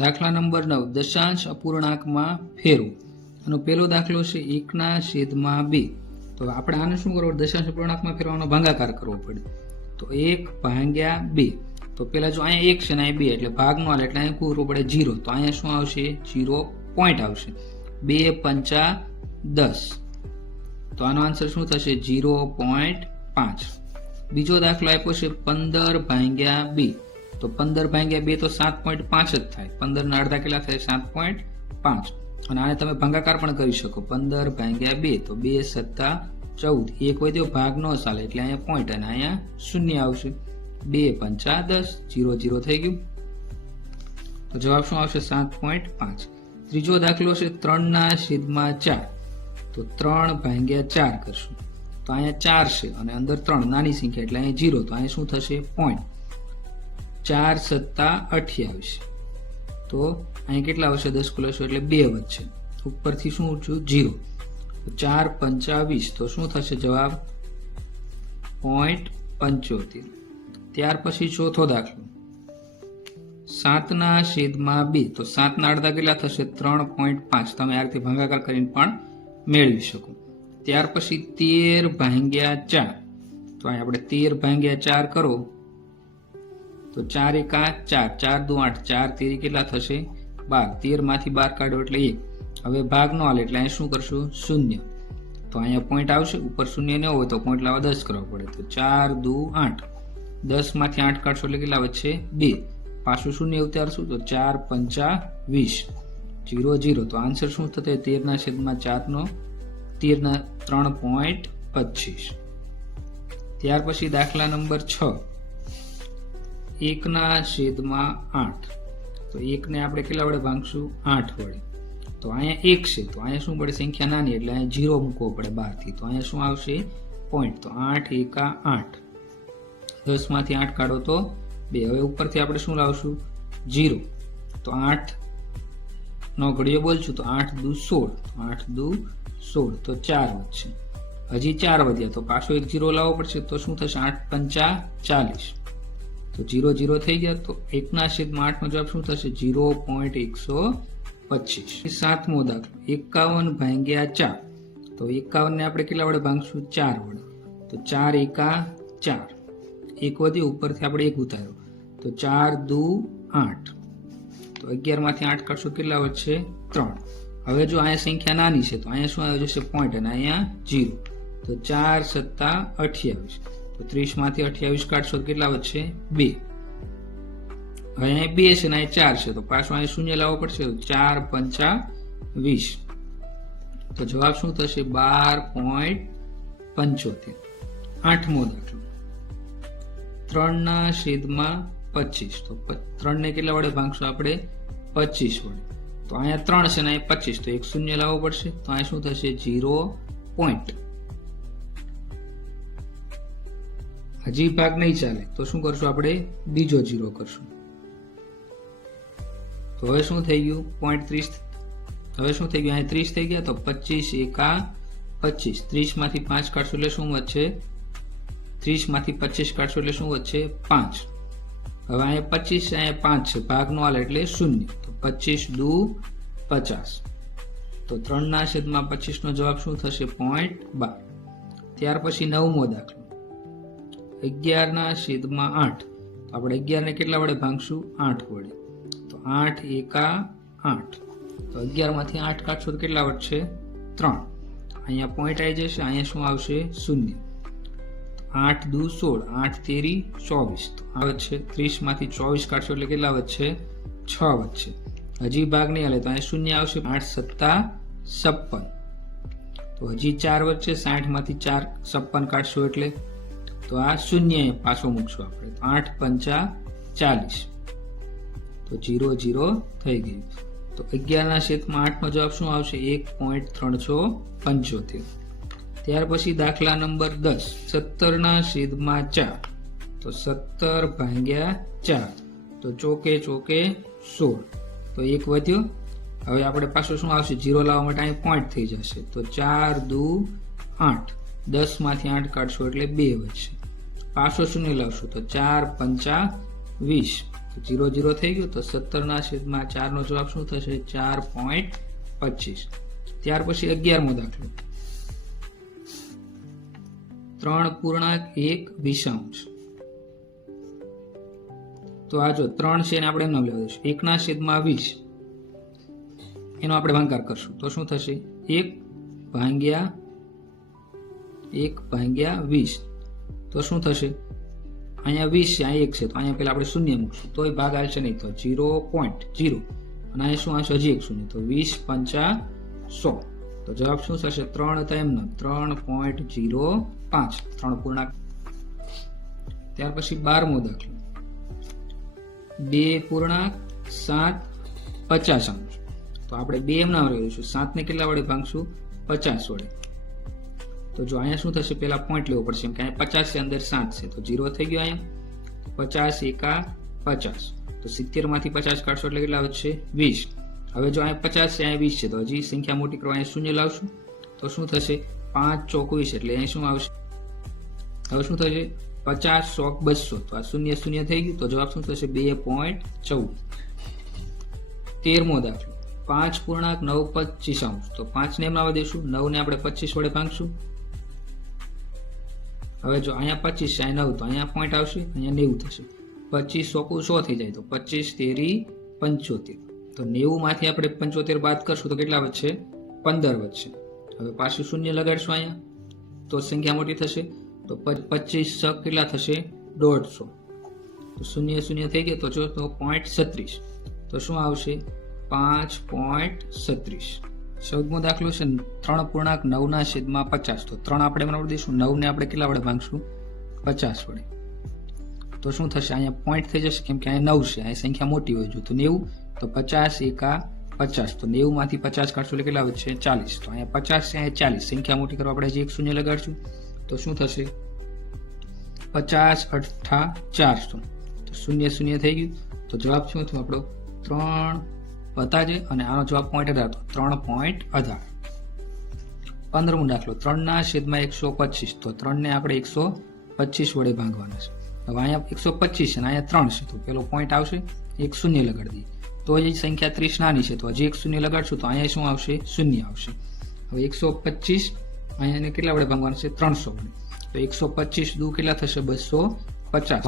દાખલા નંબર 9 દશાંશ અપૂર્ણાંકમાં ફેરવું. આનો પહેલો દાખલો છે 1/2. તો આપણે આને શું કરવું? દશાંશ અપૂર્ણાંકમાં ફેરવાનો ભાગાકાર કરવો પડે. તો 1/2. તો પેલા જો અહીંયા 1 છે ને અહીંયા 2 એટલે ભાગ નો હાલે એટલે અહીંયા પૂરવું પડે 0. તો અહીંયા શું આવશે? 0 પોઈન્ટ આવશે. 2 પંચા 10. તો આનો આન્સર શું થશે? 0.5. બીજો દાખલો આપ્યો છે 15/2. તો 15/2 તો 7.5 જ થાય. 15 ના અડધા કેટલા થાય? 7.5. અને આને તમે ભાગાકાર પણ કરી શકો. 15/2 તો 2 સત્તા 14. એક વધ્યો ભાગ નો ચાલે એટલે અહીંયા પોઈન્ટ અને અહીંયા શૂન્ય આવશે. 2 પંચા 10. 0 0 થઈ ગયું. તો જવાબ શું આવશે? 7.5. ત્રીજો દાખલો છે 3/4. તો 3/4 કરશું. તો અહીંયા 4 છે અને અંદર 3 નાની સંખ્યા એટલે અહીંયા 0. તો અહીંયા શું થશે? પોઈન્ટ. 4 સત્તા 28. તો અહીં કેટલા આવશે? 10 ખુલશો એટલે 2 વધશે. ઉપરથી શું ઉઠ્યું? 0. 4 પંચા 20. તો શું થશે જવાબ? 0.75. ત્યાર પછી ચોથો દાખલો 7/2. તો 7 ના અડધા કેટલા થશે? 3.5. તમે આ રીતે ભાગાકાર કરીને પણ મેળવી શકો. ત્યાર પછી 13/4. તો અહીં આપણે 13/4 કરો તો 4 × 4 4 × 8 4 તેરી કેટલા થશે? 12. 13 માંથી 12 કાઢો એટલે 1. હવે ભાગ નો હાલે એટલે અહીં શું કરશું? 0. તો અહીંયા પોઈન્ટ આવશે. ઉપર 0 ન હોય તો પોઈન્ટ લાવવા 10 કરવા પડે. તો 4 × 2 = 8. 10 માંથી 8 કાઢશો એટલે કેટલા વધશે? 2. પાછું 0 ઉતારશું તો 4 પંચા 20. 0 0. તો આન્સર શું થશે? 13/4 નો 3.25. ત્યાર પછી દાખલા નંબર 6 1/8. તો 1 ને આપણે કેટલા વડે ભાંગશું? 8 વડે. તો અહીંયા 1 છે તો અહીંયા શું પડે? સંખ્યા નાની એટલે અહીંયા 0 મૂકવો પડે બહારથી. તો અહીંયા શું આવશે? પોઈન્ટ. તો 8 × 8. 10 માંથી 8 કાઢો તો 2. હવે ઉપરથી આપણે શું લાવશું? 0. તો 8 નો ઘડિયો બોલશું તો 8 × 2 = 16. 8 × 2 = 16. તો 4 વધશે. હજી 4 વધ્યા તો પાછો એક 0 લાવવો પડશે. તો શું થશે? 8 પંચા 40. તો 0 0 થઈ ગયા. તો 1/8 નો જવાબ શું થશે? 0.125. સાતમો દાખલો 51/4. તો 51 ને આપણે કેટલા વડે ભાંગશું? 4 વડે. તો 4 × 4. એક વધ્યો ઉપરથી આપણે 1 ઉતાર્યો તો 4 × 2 = 8. તો 11 માંથી 8 કાઢશો કેટલા વધશે? 3. હવે જો અહીંયા સંખ્યા નાની છે તો અહીંયા શું આવી જશે? પોઈન્ટ અને અહીંયા 0. તો 4 સત્તા 28. તો 30 માંથી 28 કાઢશો કેટલા વધશે? 2. હવે અહીંયા 2 છે ને અહીંયા 4 છે તો પાછું અહીંયા શૂન્ય લાવવો પડશે. તો 4 પંચા 20. તો જવાબ શું થશે? 12.75. આઠમો દાખલો 3/25. તો 3 ને કેટલા વડે ભાંગશું આપણે? 25 વડે. તો અહીંયા 3 છે ને અહીંયા 25. તો એક શૂન્ય લાવવો પડશે. તો અહીંયા શું થશે? 0 પોઈન્ટ. હજી ભાગ નહીં ચાલે તો શું કરશું? આપણે બીજો 0 કરશું. તો હવે શું થઈ ગયું? 0.30. હવે શું થઈ ગયું? અહીંયા 30 થઈ ગયા. તો 25 × 25. 30 માંથી 5 કાઢશો એટલે શું વધશે? 30 માંથી 25 કાઢશો એટલે શું વધશે? 5. હવે અહીંયા 25 અહીંયા 5 છે ભાગ નો હાલે એટલે 0. તો 25 × 2 = 50. તો 3/25 નો જવાબ શું થશે? 0.12. ત્યાર પછી નવમો દાખલો 11/8. તો આપણે 11 ને કેટલા વડે ભાંગશું? 8 વડે. તો 8 × 8. તો 11 માંથી 8 કાઢશો તો કેટલા વધશે? 3. અહીંયા પોઈન્ટ આવી જશે. અહીંયા શું આવશે? 0. 8 × 2 = 16. 8 તેરી 24. તો આ વધશે. 30 માંથી 24 કાઢશો એટલે કેટલા વધશે? 6 વધશે. હજી ભાગ નહીં હાલે તો અહીંયા શૂન્ય આવશે. 8 સત્તા 56. તો હજી 4 વધશે. 60 માંથી 4 56 કાઢશો એટલે તો આ શૂન્ય પાછો મૂકશું આપણે. તો 8 પંચા 40. તો 0 0 થઈ ગયું. તો 11/8 નો જવાબ શું આવશે? 1.375. ત્યાર પછી દાખલા નંબર 10 17/4. તો 17/4. તો ચોકે ચોકે 16. તો એક વધ્યો. હવે આપણે પાછું શું આવશે? 0 લાવવા માટે અહીં પોઈન્ટ થઈ જશે. તો 4 × 2 = 8. 10 માંથી 8 કાઢશો એટલે 2 વધશે. પાછો શૂન્ય લાવશું તો 4 પંચા 20. તો 0 0 થઈ ગયું. તો 17/4 નો જવાબ શું થશે? 4.25. ત્યાર પછી 11મો દાખલો, 3.1 તો આ જો 3 છે એને આપણે એમ નામ લેવા દઈશું. 1/20 એનો આપણે ભાગાકાર કરશું તો શું થશે? 1/20 તો શું થશે? અહીંયા 20 છે, અહીંયા 1 છે, તો અહીંયા પેલા આપણે શૂન્ય મૂકશું તોય ભાગ આવશે નહીં, તો 0.0 અને અહીંયા શું આવશે? હજી એક શૂન્ય, તો 20 × 100. તો જવાબ શું થશે? 3 હતા એમનો 3.05 3 પૂર્ણાંક. ત્યાર પછી 12મો દાખલો, 2.750 તો આપણે 2 એમ ના લઈશું, 7 ને કેટલા વડે ભાગશું? 50 વડે. તો જો અહીંયા શું થશે? પેલા પોઈન્ટ લેવો પડશે, એમ કે અહીંયા 50 છે, અંદર 7 છે, તો 0 થઈ ગયો. અહીંયા 50 એકા 50, તો 70 માંથી 50 કાઢશો એટલે કેટલા વધશે? 20. હવે જો અહીંયા 50 છે, અહીંયા 20 છે, તો હજી સંખ્યા મોટી કરવા અહીંયા શૂન્ય લાવશું તો શું થશે? 5 ચોક 20 એટલે અહીં શું આવશે? હવે શું થશે? 50 ચોક 200, તો આ શૂન્ય શૂન્ય થઈ ગયું. તો જવાબ શું થશે? 2.14. 13મો દાખલો, 5.925 તો 5 ને એમ લાવવા દઈશું, 9 ને આપણે 25 વડે ભાગશું. હવે જો અહીંયા 25 છે, અહીંયા 9, તો અહીંયા પોઈન્ટ આવશે, અહીંયા 90 થશે. 25 ચોકું 100 થઈ જાય, તો 25 તેરી 75. તો 90 માંથી આપણે 75 બાદ કરશું તો કેટલા વધશે? 15 વધશે. હવે પાછું શૂન્ય લગાડશું અહીંયા તો સંખ્યા મોટી થશે, તો 25 કેટલા થશે? 150. તો શૂન્ય શૂન્ય થઈ ગયા, તો જો તો 0.36, તો શું આવશે? 5.36. 14મો દાખલો છે 3.9/50 તો 3 આપણે બનાવી દઈશું, 9 ને આપણે કેટલા વડે ભાગશું? 50 વડે. તો શું થશે? અહીંયા પોઈન્ટ થઈ જશે, કેમ કે અહીંયા 9 છે, અહીંયા સંખ્યા મોટી હોય જો, તો 90, તો 50 એકા 50, તો 90 માંથી 50 કાઢશું એટલે કેટલા વધશે? 40. તો અહીંયા 50 છે, અહીંયા 40, સંખ્યા મોટી કરવા આપણે હજી એક શૂન્ય લગાડશું તો શું થશે? 50 8 400, તો શૂન્ય શૂન્ય થઈ ગયું. તો જવાબ શું થયો આપણો? 3 પતા છે, અને આનો જવાબ 0.18 તો 3.18. 15મો દાખલો, 3/125 તો 3 ને આપણે 125 વડે ભાગવાના છે. હવે અહીંયા 125 છે અને અહીંયા 3 છે, તો પેલો પોઈન્ટ આવશે, એક શૂન્ય લગાડી દઈએ, તો હજી સંખ્યા 30 નાની છે, તો હજી એક શૂન્ય લગાડશું તો અહીંયા શું આવશે? શૂન્ય આવશે. હવે 125 અહીંયા કેટલા વડે ભાગવાના છે? 300 વડે. તો 125 દુ કેટલા થશે? 250.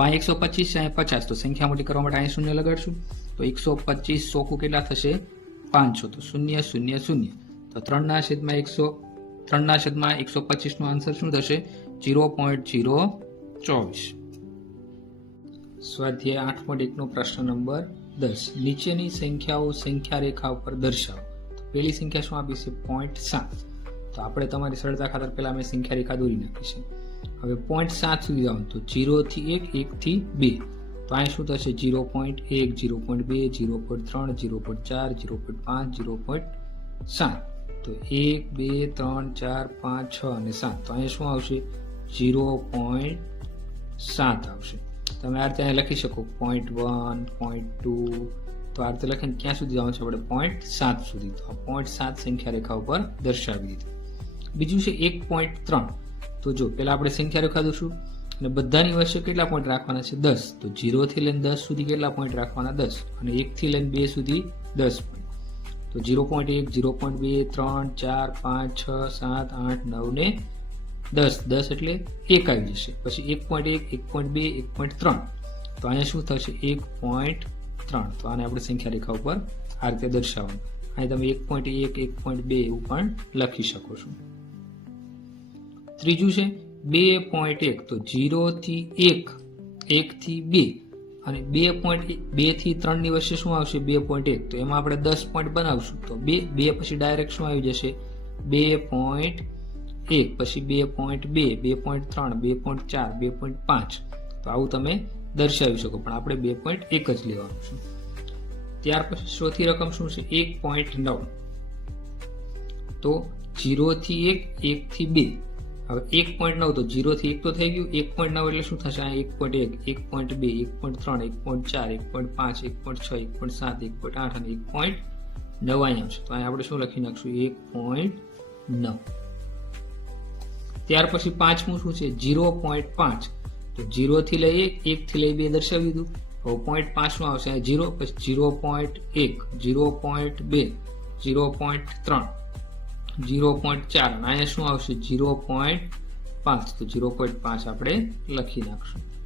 અહીંયા 125 છે, અહીંયા 50, તો સંખ્યા મોટી કરવા માટે અહીંયા શૂન્ય લગાડશું તો 125 ચોકું કેટલા થશે? 500, તો 0 0 0. તો 3/125 નો આન્સર શું થશે? 0.024. સ્વાધ્યાય 8.1 નો પ્રશ્ન નંબર 10, નીચેની સંખ્યાઓ સંખ્યા રેખા ઉપર દર્શાવો. તો પહેલી સંખ્યા શું આપી છે? 0.7. તો આપણે તમારી સરળતા ખાતર પહેલા મેં સંખ્યા રેખા દોરી નાખી છે. હવે 0.7 સુધી જવાનું, તો 0 થી 1, 1 થી 2, તો અહીં શું થશે? 0.1 0.2 0.3 0.4 0.5 0.7. તો 1 2 3 4 5 6 અને 7, તો અહીંયા શું આવશે? 0.7 આવશે. તમે આ રીતે લખી શકો 0.1 0.2, તો આ રીતે લખીને ક્યાં સુધી જવાનું છે આપણે? 0.7 સુધી. તો 0.7 સંખ્યા રેખા ઉપર દર્શાવી દીધી. બીજું છે 1.3. તો જો પેલા આપણે સંખ્યા રેખા દોરશું અને બધાની વચ્ચે કેટલા પોઈન્ટ રાખવાના છે? 10. તો 0 થી લઈને 10 સુધી કેટલા પોઈન્ટ રાખવાના? 10. અને 1 થી લઈને 2 સુધી 10 પોઈન્ટ. તો 0.1 0.2 3 4 5 6 7 8 9 ને 10 10 એટલે 1 આવી જશે. પછી 1.1 1.2 1.3, તો અહીંયા શું થશે? 1.3. તો આને આપણે સંખ્યા રેખા ઉપર આ રીતે દર્શાવવાનું. અહીં તમે 1.1 1.2 એવું પણ લખી શકો છો. ત્રીજું છે 2.1. તો 0 થી 1 1 થી 2 અને 2 થી 3 ની વચ્ચે શું આવશે? 2.1. તો એમાં આપણે 10 પોઈન્ટ બનાવશું, તો 2 પછી ડાયરેક્ટ શું આવી જશે? 2.1 પછી 2.2 2.3 2.4 2.5. તો આવું તમે દર્શાવી શકો, પણ આપણે 2.1 જ લેવાનું છે. ત્યાર પછી ચોથી રકમ શું છે? 1.9. તો 0 થી 1 1 થી 2. હવે 1.9 તો 0 થી 1 તો થઈ ગયું. 1.9 એટલે શું થશે? 1.1 1.2 1.3 1.4 1.5 1.6 1.7 1.8 અને 1.9 અહીંયા આવશે. તો અહીંયા આપણે શું લખી નાખશું? 1.9. ત્યાર પછી પાંચમું શું છે? 0.5. તો 0 થી લઈ 1 1 થી લઈ 2 દર્શાવી દીધું. 0.5 નું આવશે 0, પછી 0.1, 0.2, 0.3, 0.4 અને અહીંયા શું આવશે 0.5. તો 0.5 આપણે લખી નાખશું.